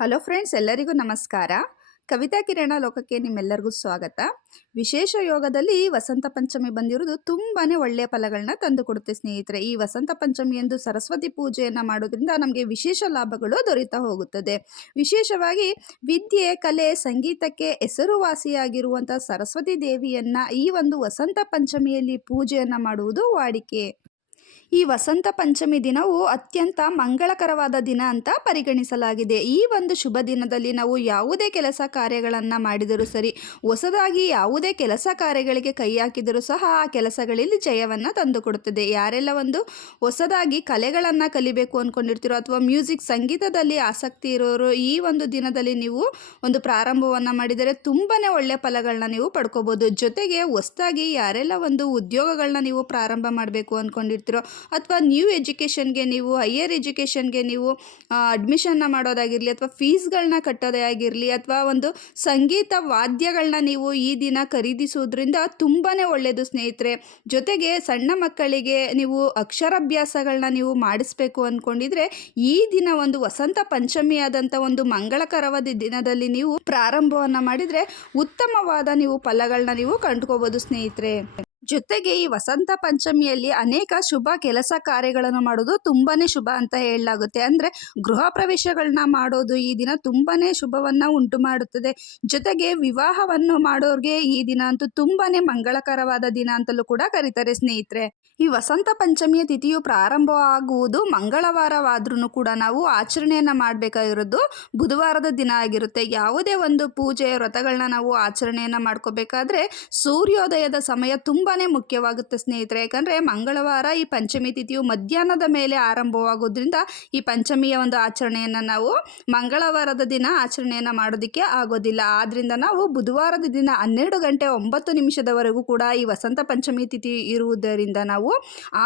Hello friends, ಎಲ್ಲರಿಗೂ ನಮಸ್ಕಾರ. ಕವಿತಾ ಕಿರಣ ಲೋಕಕ್ಕೆ ನಿಮ್ಮೆಲ್ಲರಿಗೂ ಸ್ವಾಗತ. ವಿಶೇಷ ಯೋಗದಲ್ಲಿ ವಸಂತ ಪಂಚಮಿ ಬಂದಿರೋದು ತುಂಬಾ ಒಳ್ಳೆಯ ಫಲಗಳನ್ನ ತಂದು ಕೊಡುತ್ತೆ ಸ್ನೇಹಿತರೆ. ಈ ವಸಂತ ಪಂಚಮಿ ಎಂದು ಸರಸ್ವತಿ ಪೂಜೆಯನ್ನು ಮಾಡೋದ್ರಿಂದ ನಮಗೆ ವಿಶೇಷ ಲಾಭಗಳು ದೊರೀತಾ ಹೋಗುತ್ತದೆ. ವಿಶೇಷವಾಗಿ ವಿದ್ಯೆ, ಕಲೆ, ಸಂಗೀತಕ್ಕೆ ಹೆಸರುವಾಸಿಯಾಗಿರುವಂಥ ಸರಸ್ವತಿ ದೇವಿಯನ್ನು ಈ ಒಂದು ವಸಂತ ಪಂಚಮಿಯಲ್ಲಿ ಪೂಜೆಯನ್ನು ಮಾಡುವುದು ವಾಡಿಕೆ. ಈ ವಸಂತ ಪಂಚಮಿ ದಿನವು ಅತ್ಯಂತ ಮಂಗಳಕರವಾದ ದಿನ ಅಂತ ಪರಿಗಣಿಸಲಾಗಿದೆ. ಈ ಒಂದು ಶುಭ ದಿನದಲ್ಲಿ ನಾವು ಯಾವುದೇ ಕೆಲಸ ಕಾರ್ಯಗಳನ್ನು ಮಾಡಿದರೂ ಸರಿ, ಹೊಸದಾಗಿ ಯಾವುದೇ ಕೆಲಸ ಕಾರ್ಯಗಳಿಗೆ ಕೈ ಹಾಕಿದರೂ ಸಹ ಆ ಕೆಲಸಗಳಲ್ಲಿ ಜಯವನ್ನು ತಂದುಕೊಡುತ್ತದೆ. ಯಾರೆಲ್ಲ ಒಂದು ಹೊಸದಾಗಿ ಕಲೆಗಳನ್ನು ಕಲಿಬೇಕು ಅಂದ್ಕೊಂಡಿರ್ತೀರೋ ಅಥವಾ ಮ್ಯೂಸಿಕ್ ಸಂಗೀತದಲ್ಲಿ ಆಸಕ್ತಿ ಇರೋರು, ಈ ಒಂದು ದಿನದಲ್ಲಿ ನೀವು ಒಂದು ಪ್ರಾರಂಭವನ್ನು ಮಾಡಿದರೆ ತುಂಬಾ ಒಳ್ಳೆಯ ಫಲಗಳನ್ನ ನೀವು ಪಡ್ಕೋಬೋದು. ಜೊತೆಗೆ ಹೊಸದಾಗಿ ಯಾರೆಲ್ಲ ಒಂದು ಉದ್ಯೋಗಗಳನ್ನ ನೀವು ಪ್ರಾರಂಭ ಮಾಡಬೇಕು ಅಂದ್ಕೊಂಡಿರ್ತೀರೋ ಅಥವಾ ನ್ಯೂ ಎಜುಕೇಷನ್ಗೆ ನೀವು ಹೈಯರ್ ಎಜುಕೇಷನ್ಗೆ ನೀವು ಅಡ್ಮಿಷನ್ನ ಮಾಡೋದಾಗಿರಲಿ ಅಥವಾ ಫೀಸ್ಗಳನ್ನ ಕಟ್ಟೋದೇ ಆಗಿರಲಿ ಅಥವಾ ಒಂದು ಸಂಗೀತ ವಾದ್ಯಗಳನ್ನ ನೀವು ಈ ದಿನ ಖರೀದಿಸೋದ್ರಿಂದ ತುಂಬಾ ಒಳ್ಳೆಯದು ಸ್ನೇಹಿತರೆ. ಜೊತೆಗೆ ಸಣ್ಣ ಮಕ್ಕಳಿಗೆ ನೀವು ಅಕ್ಷರಾಭ್ಯಾಸಗಳನ್ನ ನೀವು ಮಾಡಿಸ್ಬೇಕು ಅಂದ್ಕೊಂಡಿದ್ರೆ ಈ ದಿನ ಒಂದು ವಸಂತ ಪಂಚಮಿ ಆದಂಥ ಒಂದು ಮಂಗಳಕರವಾದ ದಿನದಲ್ಲಿ ನೀವು ಪ್ರಾರಂಭವನ್ನು ಮಾಡಿದರೆ ಉತ್ತಮವಾದ ನೀವು ಫಲಗಳನ್ನ ನೀವು ಕಂಡುಕೋಬೋದು ಸ್ನೇಹಿತರೆ. ಜೊತೆಗೆ ಈ ವಸಂತ ಪಂಚಮಿಯಲ್ಲಿ ಅನೇಕ ಶುಭ ಕೆಲಸ ಕಾರ್ಯಗಳನ್ನು ಮಾಡೋದು ತುಂಬಾ ಶುಭ ಅಂತ ಹೇಳಲಾಗುತ್ತೆ. ಅಂದರೆ ಗೃಹ ಪ್ರವೇಶಗಳನ್ನ ಮಾಡೋದು ಈ ದಿನ ತುಂಬಾ ಶುಭವನ್ನು ಉಂಟು ಮಾಡುತ್ತದೆ. ಜೊತೆಗೆ ವಿವಾಹವನ್ನು ಮಾಡೋರಿಗೆ ಈ ದಿನ ಅಂತೂ ತುಂಬಾ ಮಂಗಳಕರವಾದ ದಿನ ಅಂತಲೂ ಕೂಡ ಕರೀತಾರೆ ಸ್ನೇಹಿತರೆ. ಈ ವಸಂತ ಪಂಚಮಿಯ ತಿಥಿಯು ಪ್ರಾರಂಭವಾಗುವುದು ಮಂಗಳವಾರವಾದ್ರೂ ಕೂಡ ನಾವು ಆಚರಣೆಯನ್ನು ಮಾಡಬೇಕಾಗಿರೋದು ಬುಧವಾರದ ದಿನ ಆಗಿರುತ್ತೆ. ಯಾವುದೇ ಒಂದು ಪೂಜೆ ವ್ರತಗಳನ್ನ ನಾವು ಆಚರಣೆಯನ್ನು ಮಾಡ್ಕೋಬೇಕಾದ್ರೆ ಸೂರ್ಯೋದಯದ ಸಮಯ ತುಂಬಾ ಮುಖ್ಯವಾಗುತ್ತೆ ಸ್ನೇಹಿತರೆ. ಯಾಕಂದರೆ ಮಂಗಳವಾರ ಈ ಪಂಚಮಿ ತಿಥಿಯು ಮಧ್ಯಾಹ್ನದ ಮೇಲೆ ಆರಂಭವಾಗೋದ್ರಿಂದ ಈ ಪಂಚಮಿಯ ಒಂದು ಆಚರಣೆಯನ್ನು ನಾವು ಮಂಗಳವಾರದ ದಿನ ಆಚರಣೆಯನ್ನು ಮಾಡೋದಕ್ಕೆ ಆಗೋದಿಲ್ಲ. ಆದ್ದರಿಂದ ನಾವು ಬುಧವಾರದ ದಿನ ಹನ್ನೆರಡು ಗಂಟೆ ಒಂಬತ್ತು ನಿಮಿಷದವರೆಗೂ ಕೂಡ ಈ ವಸಂತ ಪಂಚಮಿ ತಿಥಿ ಇರುವುದರಿಂದ ನಾವು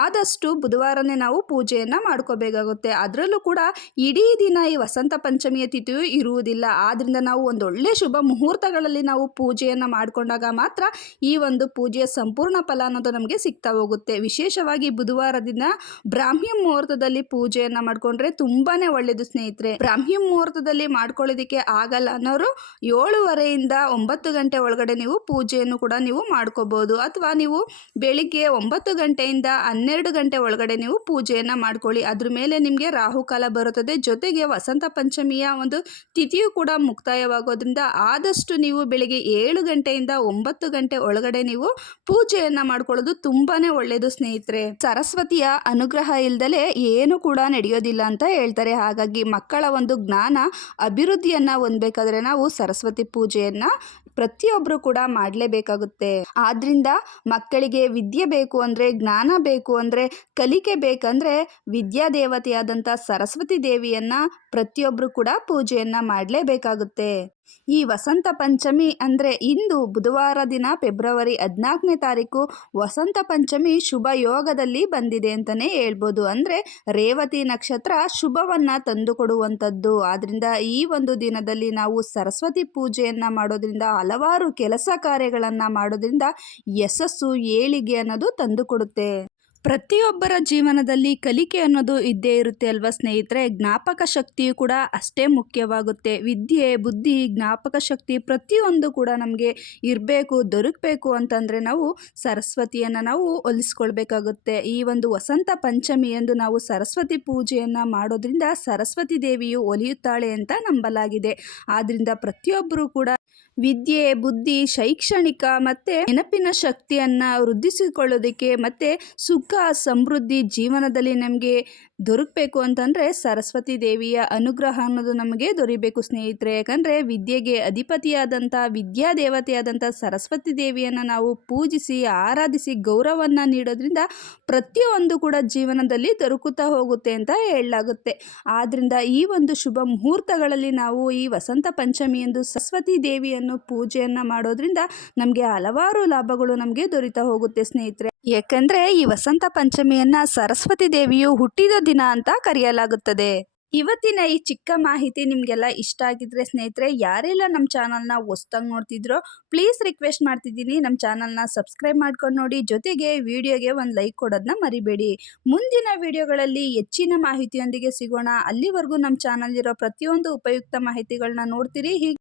ಆದಷ್ಟು ಬುಧವಾರನೇ ನಾವು ಪೂಜೆಯನ್ನು ಮಾಡ್ಕೋಬೇಕಾಗುತ್ತೆ. ಅದರಲ್ಲೂ ಕೂಡ ಇಡೀ ದಿನ ಈ ವಸಂತ ಪಂಚಮಿಯ ತಿಥಿಯು ಇರುವುದಿಲ್ಲ. ಆದ್ದರಿಂದ ನಾವು ಒಂದೊಳ್ಳೆ ಶುಭ ಮುಹೂರ್ತಗಳಲ್ಲಿ ನಾವು ಪೂಜೆಯನ್ನು ಮಾಡಿಕೊಂಡಾಗ ಮಾತ್ರ ಈ ಒಂದು ಪೂಜೆಯ ಸಂಪೂರ್ಣ ಫಲ ಅನ್ನೋದು ನಮಗೆ ಸಿಗ್ತಾ ಹೋಗುತ್ತೆ. ವಿಶೇಷವಾಗಿ ಬುಧವಾರ ದಿನ ಬ್ರಾಹ್ಮಿ ಮುಹೂರ್ತದಲ್ಲಿ ಪೂಜೆಯನ್ನು ಮಾಡಿಕೊಂಡ್ರೆ ತುಂಬಾನೇ ಒಳ್ಳೆಯದು ಸ್ನೇಹಿತರೆ. ಬ್ರಾಹ್ಮಿ ಮುಹೂರ್ತದಲ್ಲಿ ಮಾಡ್ಕೊಳ್ಳೋದಕ್ಕೆ ಆಗಲ್ಲ ಅನ್ನೋರು ಏಳುವರೆಯಿಂದ ಒಂಬತ್ತು ಗಂಟೆ ಒಳಗಡೆ ನೀವು ಪೂಜೆಯನ್ನು ಕೂಡ ನೀವು ಮಾಡ್ಕೋಬಹುದು ಅಥವಾ ನೀವು ಬೆಳಿಗ್ಗೆ ಒಂಬತ್ತು ಗಂಟೆಯಿಂದ ಹನ್ನೆರಡು ಗಂಟೆ ಒಳಗಡೆ ನೀವು ಪೂಜೆಯನ್ನು ಮಾಡ್ಕೊಳ್ಳಿ. ಅದ್ರ ಮೇಲೆ ನಿಮಗೆ ರಾಹುಕಾಲ ಬರುತ್ತದೆ. ಜೊತೆಗೆ ವಸಂತ ಪಂಚಮಿಯ ಒಂದು ತಿಥಿಯು ಕೂಡ ಮುಕ್ತಾಯವಾಗೋದ್ರಿಂದ ಆದಷ್ಟು ನೀವು ಬೆಳಿಗ್ಗೆ ಏಳು ಗಂಟೆಯಿಂದ ಒಂಬತ್ತು ಗಂಟೆ ಒಳಗಡೆ ನೀವು ಪೂಜೆಯನ್ನು ಮಾಡ್ಕೊಳ್ಳೋದು ತುಂಬಾನೇ ಒಳ್ಳೇದು, ಸ್ನೇಹಿತರೆ. ಸರಸ್ವತಿಯ ಅನುಗ್ರಹ ಇಲ್ದಲೆ ಏನು ಕೂಡ ನಡೆಯೋದಿಲ್ಲ ಅಂತ ಹೇಳ್ತಾರೆ. ಹಾಗಾಗಿ ಮಕ್ಕಳ ಒಂದು ಜ್ಞಾನ, ಅಭಿವೃದ್ಧಿಯನ್ನ ಹೊಂದಬೇಕಾದ್ರೆ ನಾವು ಸರಸ್ವತಿ ಪೂಜೆಯನ್ನು ಪ್ರತಿಯೊಬ್ಬರು ಕೂಡ ಮಾಡಲೇಬೇಕಾಗುತ್ತೆ. ಆದ್ರಿಂದ ಮಕ್ಕಳಿಗೆ ವಿದ್ಯೆ ಬೇಕು ಅಂದರೆ ಜ್ಞಾನ ಬೇಕು ಅಂದರೆ ಕಲಿಕೆ ಬೇಕಂದರೆ ವಿದ್ಯಾದೇವತೆಯಾದಂಥ ಸರಸ್ವತಿ ದೇವಿಯನ್ನು ಪ್ರತಿಯೊಬ್ಬರು ಕೂಡ ಪೂಜೆಯನ್ನು ಮಾಡಲೇಬೇಕಾಗುತ್ತೆ. ಈ ವಸಂತ ಪಂಚಮಿ ಅಂದರೆ ಇಂದು ಬುಧವಾರ ದಿನ ಫೆಬ್ರವರಿ ಹದಿನಾಲ್ಕನೇ ತಾರೀಕು ವಸಂತ ಪಂಚಮಿ ಶುಭ ಯೋಗದಲ್ಲಿ ಬಂದಿದೆ ಅಂತಲೇ ಹೇಳ್ಬೋದು. ಅಂದರೆ ರೇವತಿ ನಕ್ಷತ್ರ ಶುಭವನ್ನು ತಂದುಕೊಡುವಂಥದ್ದು. ಆದ್ದರಿಂದ ಈ ಒಂದು ದಿನದಲ್ಲಿ ನಾವು ಸರಸ್ವತಿ ಪೂಜೆಯನ್ನು ಮಾಡೋದ್ರಿಂದ ಹಲವಾರು ಕೆಲಸ ಕಾರ್ಯಗಳನ್ನು ಮಾಡೋದ್ರಿಂದ ಯಶಸ್ಸು, ಏಳಿಗೆ ಅನ್ನೋದು ತಂದುಕೊಡುತ್ತೆ. ಪ್ರತಿಯೊಬ್ಬರ ಜೀವನದಲ್ಲಿ ಕಲಿಕೆ ಅನ್ನೋದು ಇದ್ದೇ ಇರುತ್ತೆ ಅಲ್ವಾ ಸ್ನೇಹಿತರೆ? ಜ್ಞಾಪಕ ಶಕ್ತಿಯು ಕೂಡ ಅಷ್ಟೇ ಮುಖ್ಯವಾಗುತ್ತೆ. ವಿದ್ಯೆ, ಬುದ್ಧಿ, ಜ್ಞಾಪಕ ಶಕ್ತಿ ಪ್ರತಿಯೊಂದು ಕೂಡ ನಮಗೆ ಇರಬೇಕು, ದೊರಕಬೇಕು ಅಂತಂದರೆ ನಾವು ಸರಸ್ವತಿಯನ್ನು ನಾವು ಒಲಿಸ್ಕೊಳ್ಬೇಕಾಗುತ್ತೆ. ಈ ಒಂದು ವಸಂತ ಪಂಚಮಿ ಎಂದು ನಾವು ಸರಸ್ವತಿ ಪೂಜೆಯನ್ನು ಮಾಡೋದ್ರಿಂದ ಸರಸ್ವತಿ ದೇವಿಯು ಒಲಿಯುತ್ತಾಳೆ ಅಂತ ನಂಬಲಾಗಿದೆ. ಆದ್ದರಿಂದ ಪ್ರತಿಯೊಬ್ಬರು ಕೂಡ ವಿದ್ಯೆ, ಬುದ್ಧಿ, ಶೈಕ್ಷಣಿಕ ಮತ್ತು ನೆನಪಿನ ಶಕ್ತಿಯನ್ನು ವೃದ್ಧಿಸಿಕೊಳ್ಳೋದಕ್ಕೆ ಮತ್ತು ಸುಖ, ಸಮೃದ್ಧಿ ಜೀವನದಲ್ಲಿ ನಮಗೆ ದೊರಕಬೇಕು ಅಂತಂದರೆ ಸರಸ್ವತಿ ದೇವಿಯ ಅನುಗ್ರಹ ಅನ್ನೋದು ನಮಗೆ ದೊರೀಬೇಕು ಸ್ನೇಹಿತರೆ. ಯಾಕಂದರೆ ವಿದ್ಯೆಗೆ ಅಧಿಪತಿಯಾದಂಥ ವಿದ್ಯಾದೇವತೆಯಾದಂಥ ಸರಸ್ವತಿ ದೇವಿಯನ್ನು ನಾವು ಪೂಜಿಸಿ, ಆರಾಧಿಸಿ ಗೌರವವನ್ನು ನೀಡೋದ್ರಿಂದ ಪ್ರತಿಯೊಂದು ಕೂಡ ಜೀವನದಲ್ಲಿ ದೊರಕುತ್ತಾ ಹೋಗುತ್ತೆ ಅಂತ ಹೇಳಲಾಗುತ್ತೆ. ಆದ್ದರಿಂದ ಈ ಒಂದು ಶುಭ ಮುಹೂರ್ತಗಳಲ್ಲಿ ನಾವು ಈ ವಸಂತ ಪಂಚಮಿಯಂದು ಸರಸ್ವತಿ ದೇವಿಯನ್ನು ಪೂಜೆಯನ್ನು ಮಾಡೋದ್ರಿಂದ ನಮಗೆ ಹಲವಾರು ಲಾಭಗಳು ನಮಗೆ ದೊರೀತಾ ಹೋಗುತ್ತೆ ಸ್ನೇಹಿತರೆ. ಏಕೆಂದರೆ ಈ ವಸಂತ ಪಂಚಮಿಯನ್ನು ಸರಸ್ವತಿ ದೇವಿಯು ಹುಟ್ಟಿದ ದಿನ ಅಂತ ಕರೆಯಲಾಗುತ್ತದೆ. ಇವತ್ತಿನ ಈ ಚಿಕ್ಕ ಮಾಹಿತಿ ನಿಮಗೆಲ್ಲ ಇಷ್ಟ ಆಗಿದ್ರೆ ಸ್ನೇಹಿತರೆ, ಯಾರೆಲ್ಲ ನಮ್ಮ ಚಾನಲ್ನ ಹೊಸ್ದಾಗಿ ನೋಡ್ತಿದ್ರೋ ಪ್ಲೀಸ್ ರಿಕ್ವೆಸ್ಟ್ ಮಾಡ್ತಿದ್ದೀನಿ. ನಮ್ಮ ಚಾನಲ್ನ ಸಬ್ಸ್ಕ್ರೈಬ್ ಮಾಡ್ಕೊಂಡು ನೋಡಿ, ಜೊತೆಗೆ ವಿಡಿಯೋಗೆ ಒಂದು ಲೈಕ್ ಕೊಡೋದನ್ನ ಮರಿಬೇಡಿ. ಮುಂದಿನ ವಿಡಿಯೋಗಳಲ್ಲಿ ಹೆಚ್ಚಿನ ಮಾಹಿತಿಯೊಂದಿಗೆ ಸಿಗೋಣ. ಅಲ್ಲಿವರೆಗೂ ನಮ್ಮ ಚಾನಲ್ ಇರೋ ಪ್ರತಿಯೊಂದು ಉಪಯುಕ್ತ ಮಾಹಿತಿಗಳನ್ನ ನೋಡ್ತೀರಿ. ಹೀಗೆ